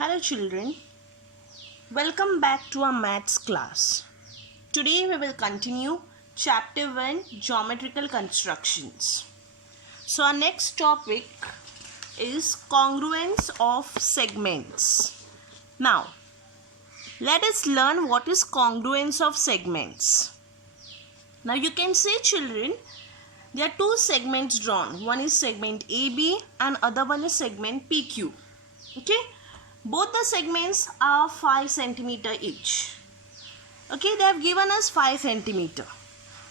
Hello children, welcome back to our maths class. Today we will continue chapter 1 geometrical constructions. So our next topic is congruence of segments. Now let us learn what is congruence of segments. Now you can see children, there are two segments drawn. One is segment AB and other one is segment PQ. Okay. Both the segments are 5 cm each. Okay, they have given us 5 cm.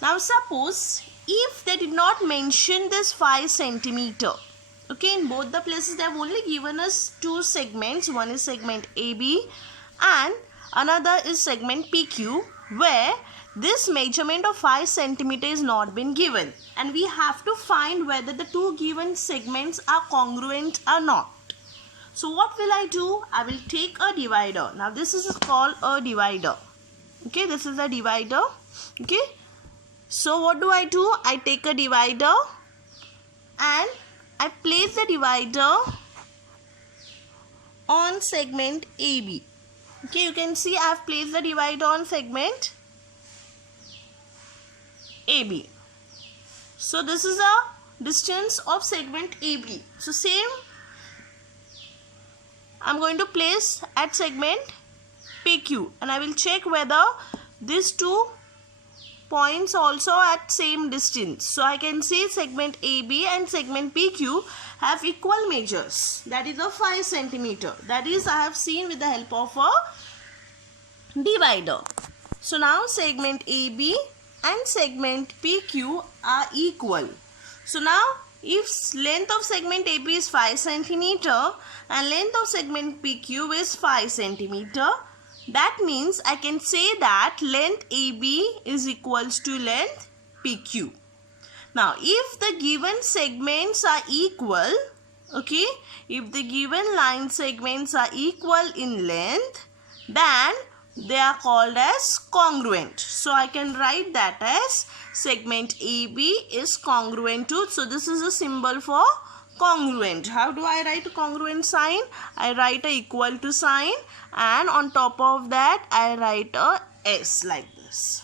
Now suppose if they did not mention this 5 cm. Okay, in both the places they have only given us two segments. One is segment AB and another is segment PQ, where this measurement of 5 cm is not been given. And we have to find whether the two given segments are congruent or not. So what will I do? I will take a divider. Now this is called a divider. Okay, this is a divider. Okay. So what do? I take a divider and I place the divider on segment AB. Okay, you can see I have placed the divider on segment AB. So this is a distance of segment AB. So same I'm going to place at segment PQ and I will check whether these two points also at same distance. So I can see segment AB and segment PQ have equal measures. That is a 5 cm. That is I have seen with the help of a divider. So now segment AB and segment PQ are equal. So now if length of segment AB is 5 cm and length of segment PQ is 5 cm, that means I can say that length AB is equals to length PQ. Now if the given segments are equal, okay, if the given line segments are equal in length, then they are called as congruent. So I can write that as segment AB is congruent to, so this is a symbol for congruent. How do I write a congruent sign? I write a equal to sign and on top of that I write a S like this.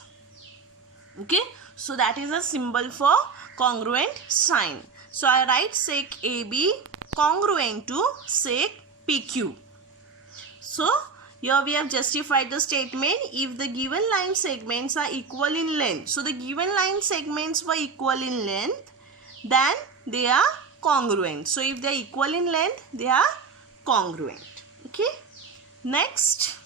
Okay, so that is a symbol for congruent sign. So I write sec AB congruent to sec PQ. So here we have justified the statement if the given line segments are equal in length. So the given line segments were equal in length, then they are congruent. So if they are equal in length, they are congruent. Okay. Next,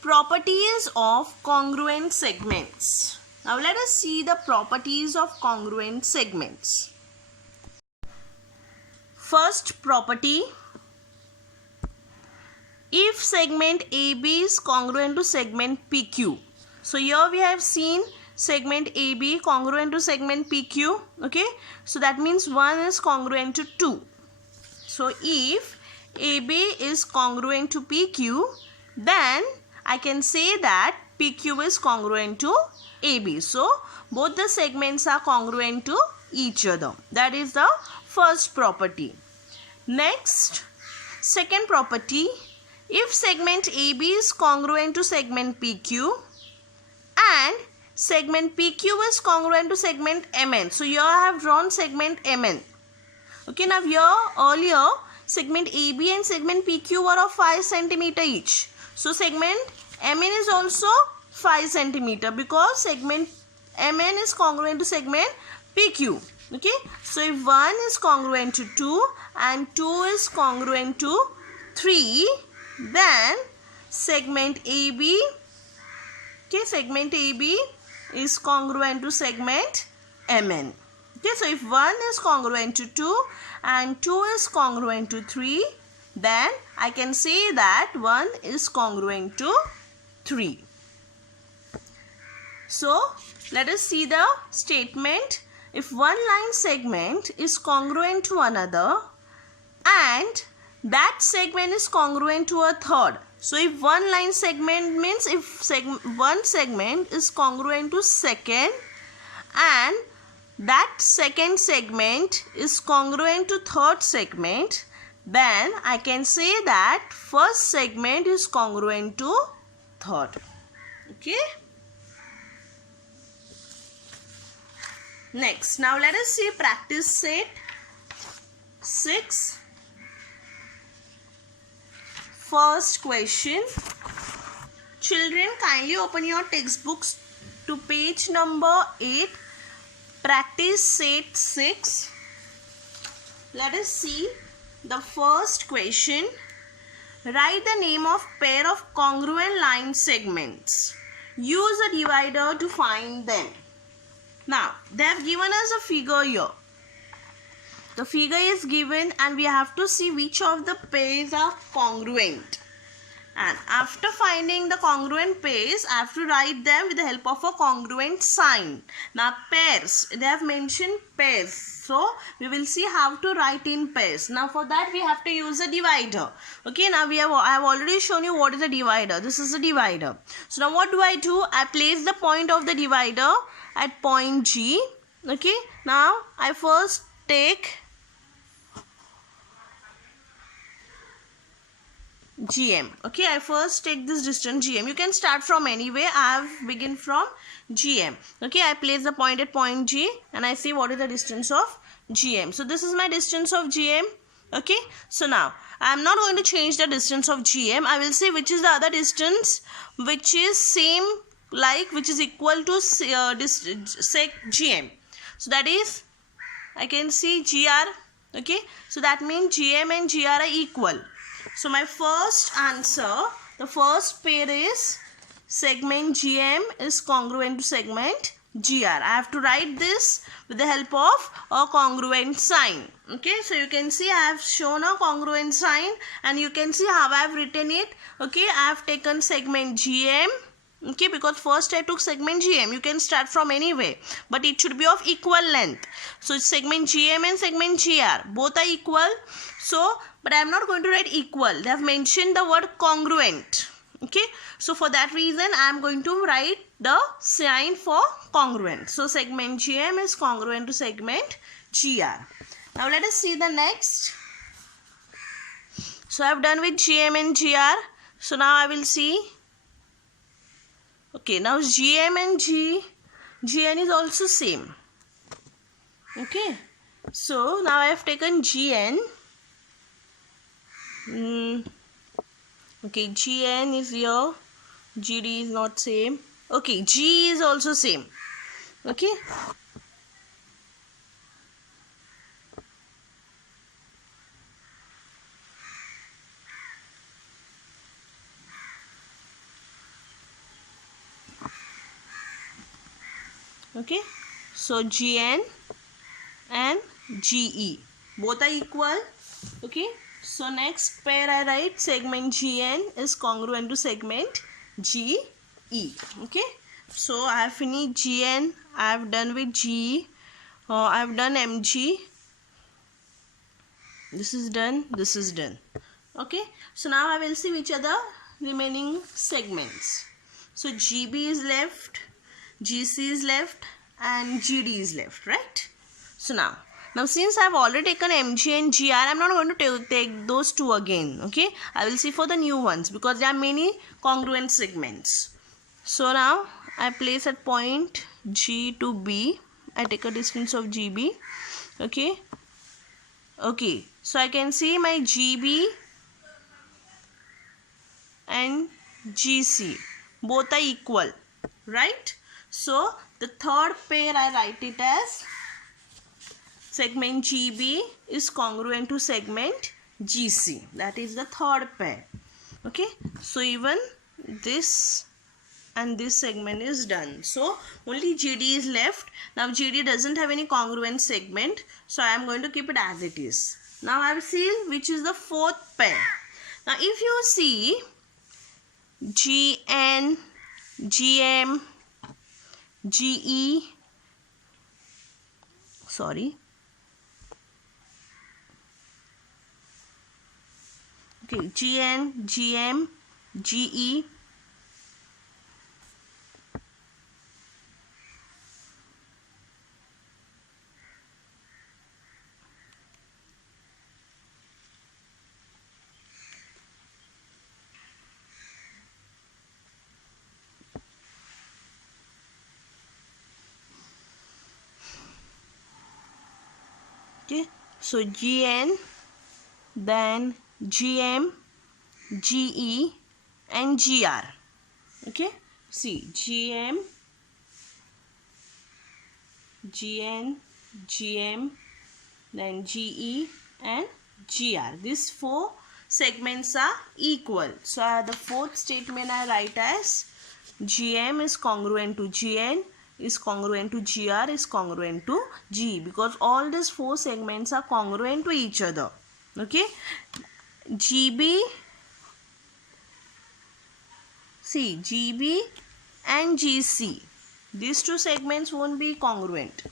properties of congruent segments. Now let us see the properties of congruent segments. First property, if segment AB is congruent to segment PQ. So here we have seen segment AB congruent to segment PQ. Okay. So that means 1 is congruent to 2. So if AB is congruent to PQ, then I can say that PQ is congruent to AB. So both the segments are congruent to each other. That is the first property. Next, second property, if segment AB is congruent to segment PQ and segment PQ is congruent to segment MN. So here I have drawn segment MN. Okay, now here earlier segment AB and segment PQ were of 5 cm each. So segment MN is also 5 cm because segment MN is congruent to segment PQ. Okay, so if 1 is congruent to 2 and 2 is congruent to 3, then segment AB, okay, segment AB is congruent to segment MN. Okay, so if 1 is congruent to 2 and 2 is congruent to 3, then I can say that 1 is congruent to 3. So let us see the statement. If one line segment is congruent to another and that segment is congruent to a third. So if one line segment means if one segment is congruent to second and that second segment is congruent to third segment, then I can say that first segment is congruent to third. Okay. Next, now let us see practice set 6. First question. Children, kindly open your textbooks to page number 8. Practice set 6. Let us see the first question. Write the name of pair of congruent line segments. Use a divider to find them. Now, they have given us a figure here. The figure is given and we have to see which of the pairs are congruent. And after finding the congruent pairs, I have to write them with the help of a congruent sign. Now pairs, they have mentioned pairs. So we will see how to write in pairs. Now for that we have to use a divider. Okay, now I have already shown you what is a divider. This is a divider. So now what do? I place the point of the divider at point G. Okay, now I first take GM. Okay, I first take this distance GM. You can start from anywhere. I have begin from GM. Okay, I place the point at point G and I see what is the distance of GM. So this is my distance of GM. Okay, so now I am not going to change the distance of GM. I will see which is the other distance which is same, like which is equal to sec GM. So that is, I can see GR. Okay, so that means GM and GR are equal. So my first answer, the first pair is segment GM is congruent to segment GR. I have to write this with the help of a congruent sign. Okay, so you can see I have shown a congruent sign and you can see how I have written it. Okay, I have taken segment GM. Okay, because first I took segment GM. You can start from anywhere, but it should be of equal length. So segment GM and segment GR both are equal. So, but I am not going to write equal. They have mentioned the word congruent. Okay, so for that reason I am going to write the sign for congruent. So segment GM is congruent to segment GR. Now let us see the next. So I have done with GM and GR. So now I will see. Okay, now GM and GN is also same. Okay, so now I have taken GN. Okay, GN is here, GD is not same. Okay, G is also same. Okay. Okay, so GN and GE both are equal. Okay, so next pair I write segment GN is congruent to segment GE. Okay, so I have finished GN, I have done with GE, I have done MG. This is done, this is done. Okay, so now I will see which are the remaining segments. So GB is left, GC is left and GD is left, right? So now since I have already taken MG and GR, I am not going to take those two again. Okay, I will see for the new ones because there are many congruent segments. So now I place at point G to B. I take a distance of GB. Okay. Okay, so I can see my GB and GC both are equal, right? So the third pair I write it as segment GB is congruent to segment GC. That is the third pair. Okay, so even this and this segment is done. So only GD is left. Now GD doesn't have any congruent segment, so I am going to keep it as it is. Now I will see which is the fourth pair. Now if you see GN, GM, GE, sorry. Okay, GN, GM, GE. Okay, so GN, then GM, GE and GR. Okay, see GM, GN, GM, then GE and GR. These four segments are equal. So the fourth statement I write as GM is congruent to GN, is congruent to GR, is congruent to GE, because all these four segments are congruent to each other. Okay, GB, see GB and GC, these two segments won't be congruent.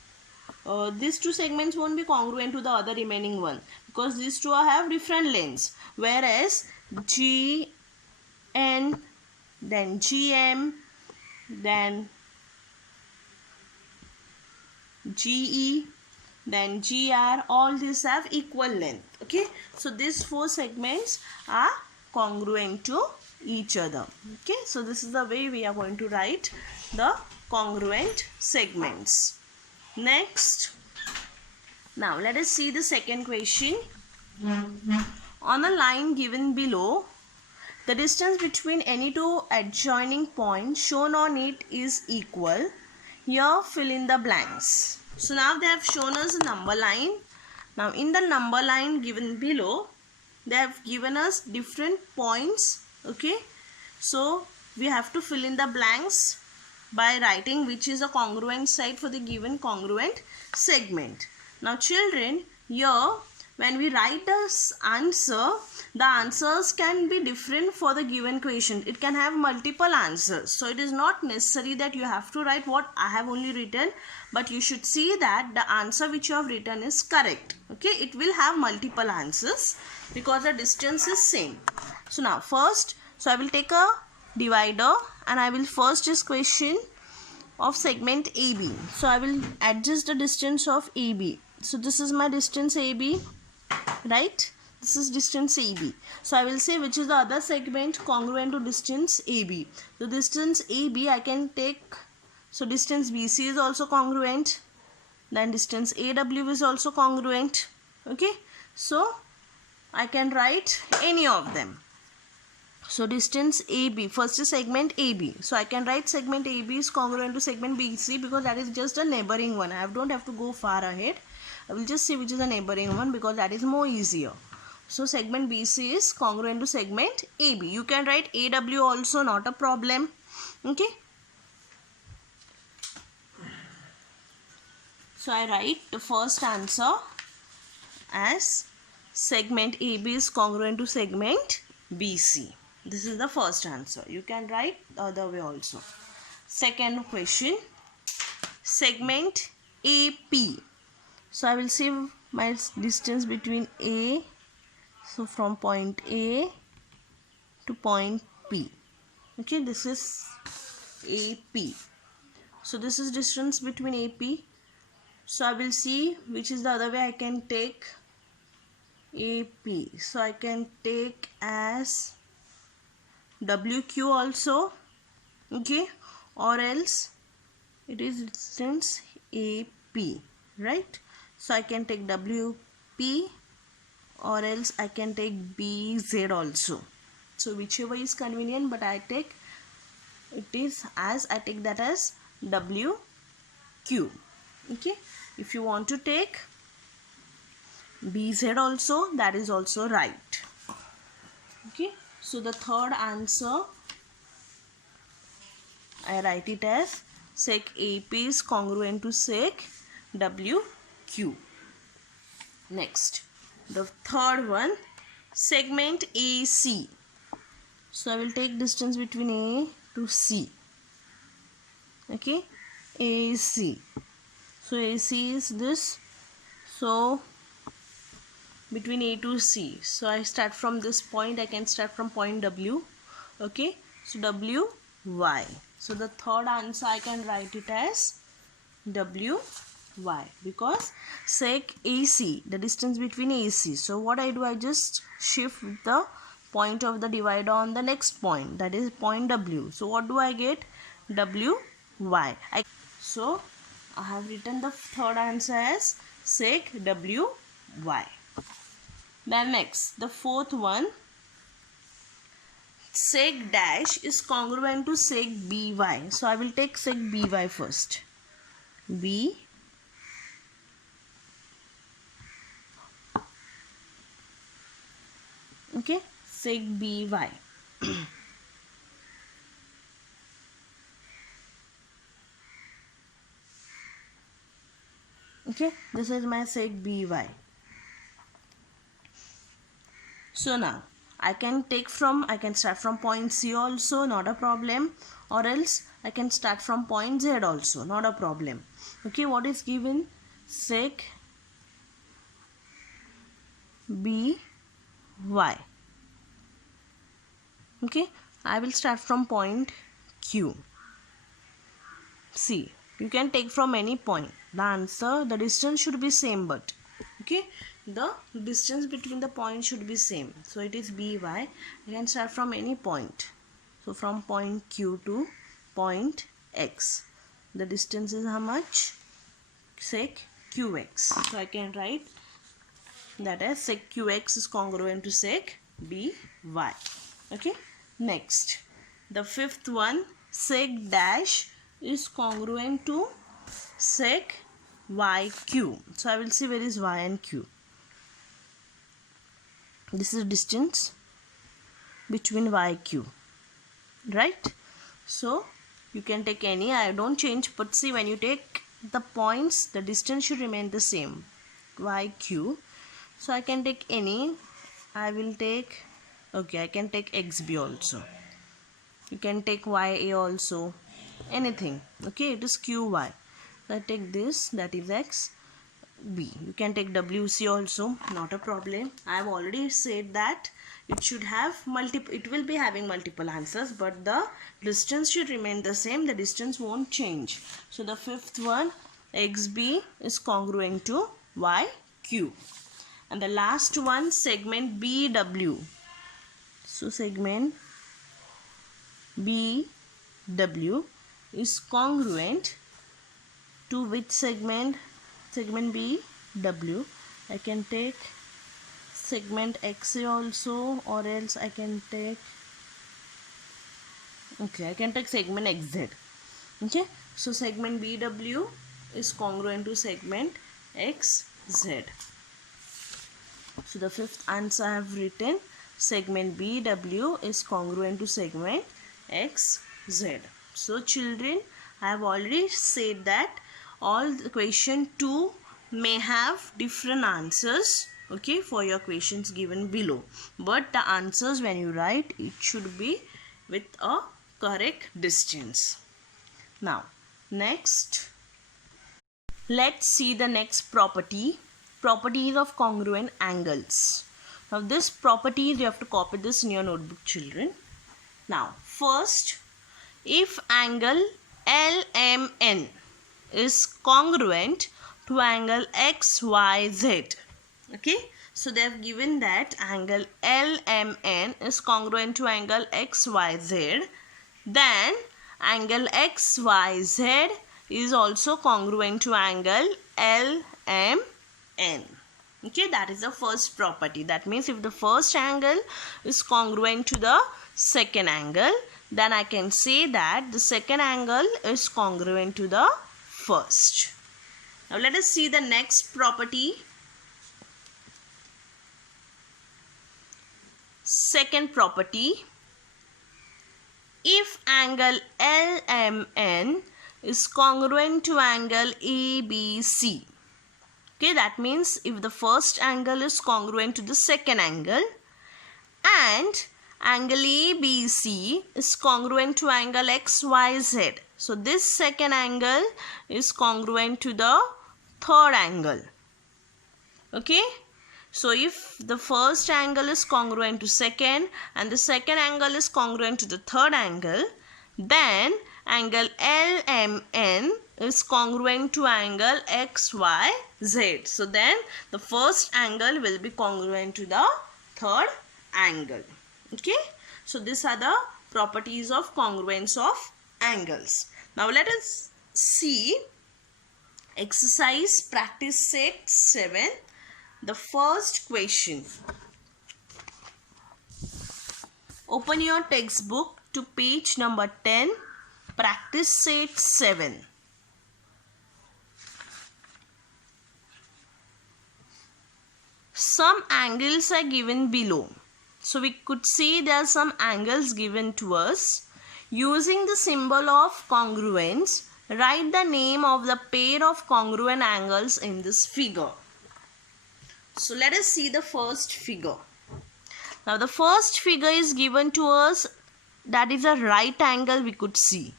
These two segments won't be congruent to the other remaining one, because these two have different lengths, whereas GN, then GM, then GE, then GR, all these have equal length. Okay, so these four segments are congruent to each other. Okay, so this is the way we are going to write the congruent segments. Next, now let us see the second question. On a line given below, the distance between any two adjoining points shown on it is equal. Here fill in the blanks. So now they have shown us a number line. Now in the number line given below, they have given us different points. Okay, so we have to fill in the blanks by writing which is a congruent side for the given congruent segment. Now children, here when we write this answer, the answers can be different for the given question. It can have multiple answers. So it is not necessary that you have to write what I have only written, but you should see that the answer which you have written is correct. Okay, it will have multiple answers because the distance is same. So now first, so I will take a divider and I will first just question of segment AB. So I will adjust the distance of AB. So this is my distance AB, right? This is distance AB. So I will say which is the other segment congruent to distance AB. So distance AB I can take, so distance BC is also congruent, then distance AW is also congruent. Okay, so I can write any of them. So distance AB, first is segment AB. So I can write segment AB is congruent to segment BC because that is just a neighboring one. I don't have to go far ahead. I will just see which is a neighboring one because that is more easier. So segment BC is congruent to segment AB. You can write AW also, not a problem. Okay. So I write the first answer as segment AB is congruent to segment BC. This is the first answer. You can write the other way also. Second question, segment AP. So I will say my distance between A, so from point A to point P. Okay, this is AP. So this is distance between AP. So I will see which is the other way I can take AP. So I can take as WQ also, okay, or else it is distance AP, right? So I can take WP or else I can take BZ also. So whichever is convenient, but I take it is as I take that as WQ. Okay, if you want to take BZ also, that is also right. Okay, so the third answer I write it as sec AP is congruent to sec WQ. Next, the third one, segment AC. So I will take distance between A to C. Okay, AC. So AC is this. So between A to C. So I start from this point. I can start from point W. Okay, so WY. So the third answer I can write it as WY because sec AC, the distance between AC. So what I do, I just shift the point of the divider on the next point, that is point W. So what do I get? WY. So I have written the third answer as sec WY. y. Then next, the fourth one, sec dash is congruent to sec by. So I will take sec by first. B okay, sec by. Okay, this is my sec by. So now I can start from point C also, not a problem, or else I can start from point Z also, not a problem. Okay, what is given? Sec by. Okay, I will start from point Q. See, you can take from any point. The distance should be same, but okay, the distance between the points should be same. So it is by. You can start from any point. So from point Q to point X, the distance is how much? Sec QX. So I can write that as sec QX is congruent to sec by. Okay, next, the fifth one, sec dash is congruent to sec YQ. So I will see where is Y and Q. This is distance between YQ, right? So you can take any, I don't change, but see, when you take the points, the distance should remain the same, YQ. So I can take any, I will take, okay, I can take XB also. You can take YA also, anything. Okay, it is QY. So I take this, that is XB. You can take WC also, not a problem. I have already said that it should have it will be having multiple answers, but the distance should remain the same. The distance won't change. So the fifth one, XB is congruent to YQ. And the last one, segment BW. So segment BW is congruent to which segment? Segment BW. I can take segment XA also, or else I can take, okay, I can take segment XZ. Okay, so segment BW is congruent to segment XZ. So the fifth answer I have written, segment BW is congruent to segment XZ. So children, I have already said that all the question 2 may have different answers, okay, for your questions given below, but the answers when you write, it should be with a correct distance. Now next, let's see the next property, properties of congruent angles. Now this properties, you have to copy this in your notebook, children. Now first, if angle LMN is congruent to angle XYZ, okay, so they have given that angle LMN is congruent to angle XYZ, then angle XYZ is also congruent to angle LMN. Okay, that is the first property. That means if the first angle is congruent to the second angle, then I can say that the second angle is congruent to the first. Now let us see the next property. Second property, if angle LMN is congruent to angle ABC. Okay, that means if the first angle is congruent to the second angle and angle ABC is congruent to angle XYZ. So this second angle is congruent to the third angle. Okay, so if the first angle is congruent to second and the second angle is congruent to the third angle, then angle LMN is congruent to angle XYZ. So then the first angle will be congruent to the third angle. Okay, so these are the properties of congruence of angles. Now let us see exercise practice set 7. the first question. Open your textbook to page number 10, practice set 7. Some angles are given below. So we could see there are some angles given to us. Using the symbol of congruence, write the name of the pair of congruent angles in this figure. So let us see the first figure. Now the first figure is given to us, that is a right angle we could see.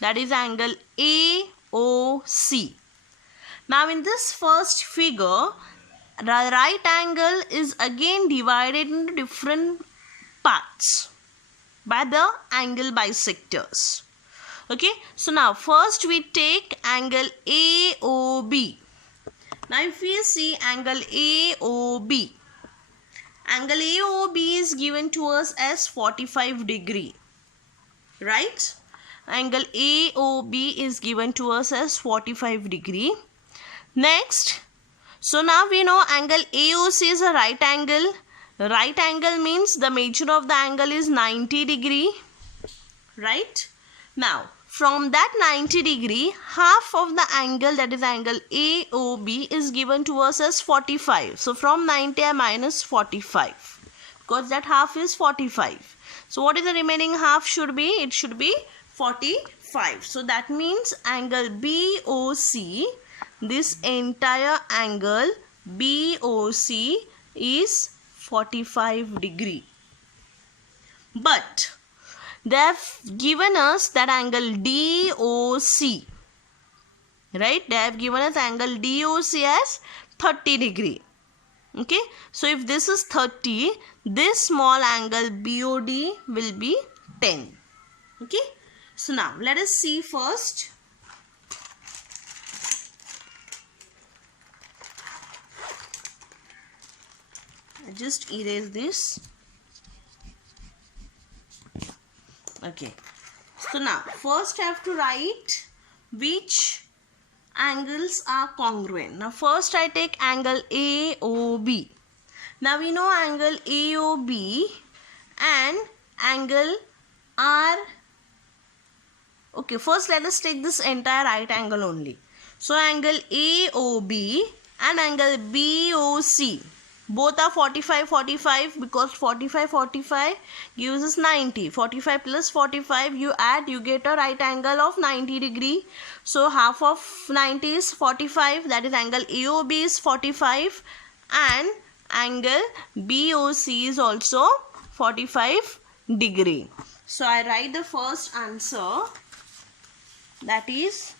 That is angle AOC. Now in this first figure, the right angle is again divided into different parts by the angle bisectors. Okay, so now first we take angle AOB. Now if we see angle AOB, angle AOB is given to us as 45 degree, right? Angle AOB is given to us as 45 degree. Next, so now we know angle AOC is a right angle. Right angle means the measure of the angle is 90 degree, right? Now from that 90 degree, half of the angle, that is angle AOB, is given to us as 45. So from 90 I minus 45 because that half is 45. So what is the remaining half should be? It should be 45. So that means angle BOC, this entire angle BOC is 45 degree. But they have given us that angle DOC, right? They have given us angle DOC as 30 degree. Okay, so if this is 30, this small angle BOD will be 10. Okay, so now let us see first. I just erase this. Okay, so now first I have to write which angles are congruent. Now first I take angle AOB. Now we know angle AOB and angle R. Okay, first let us take this entire right angle only. So angle AOB and angle BOC, both are 45 because 45 gives us 90. 45 plus 45 you add, you get a right angle of 90 degree. So half of 90 is 45, that is angle AOB is 45 and angle BOC is also 45 degree. So I write the first answer, that is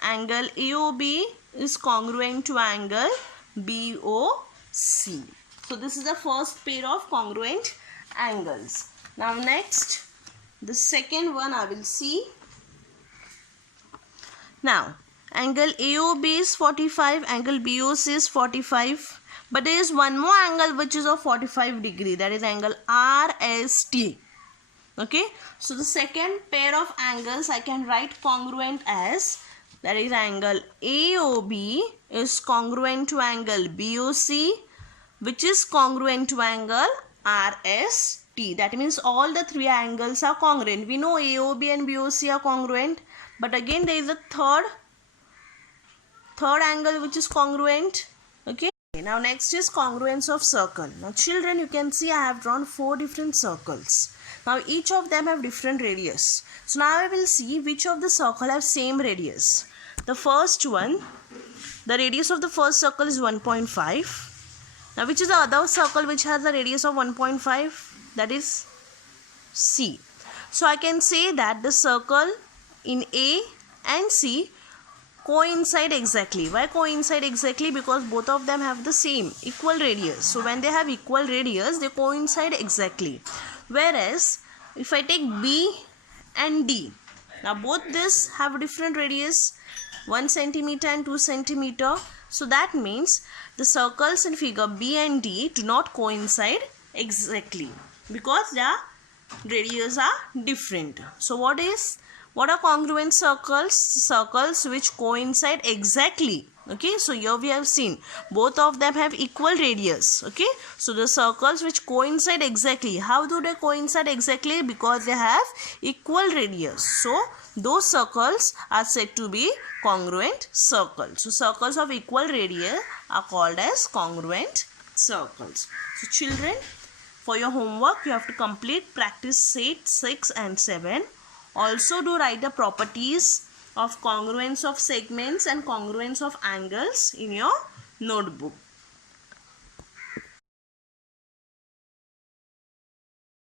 angle AOB is congruent to angle BOC. So this is the first pair of congruent angles. Now next, the second one I will see. Now angle AOB is 45, angle BOC is 45, but there is one more angle which is of 45 degree, that is angle RST. Okay, so the second pair of angles I can write congruent as, that is angle AOB is congruent to angle BOC, which is congruent to angle RST. That means all the three angles are congruent. We know AOB and BOC are congruent, but again there is a third angle which is congruent. Okay, now next is congruence of circle. Now children, you can see I have drawn 4 different circles. Now each of them have different radius. So now I will see which of the circle have same radius. The first one, the radius of the first circle is 1.5. Now which is the other circle which has a radius of 1.5? That is C. So I can say that the circle in A and C coincide exactly. Why coincide exactly? Because both of them have the same equal radius. So when they have equal radius, they coincide exactly. Whereas if I take B and D, now both this have different radius, 1 centimeter and 2 centimeter. So that means the circles in figure B and D do not coincide exactly because their radius are different. So what are congruent circles? Circles which coincide exactly Okay, so here we have seen both of them have equal radius. Okay, so the circles which coincide exactly, how do they coincide exactly? Because they have equal radius. So those circles are said to be congruent circles. So circles of equal radius are called as congruent circles. So children, for your homework, you have to complete practice set 6 and 7. Also do write the properties of congruence of segments and congruence of angles in your notebook.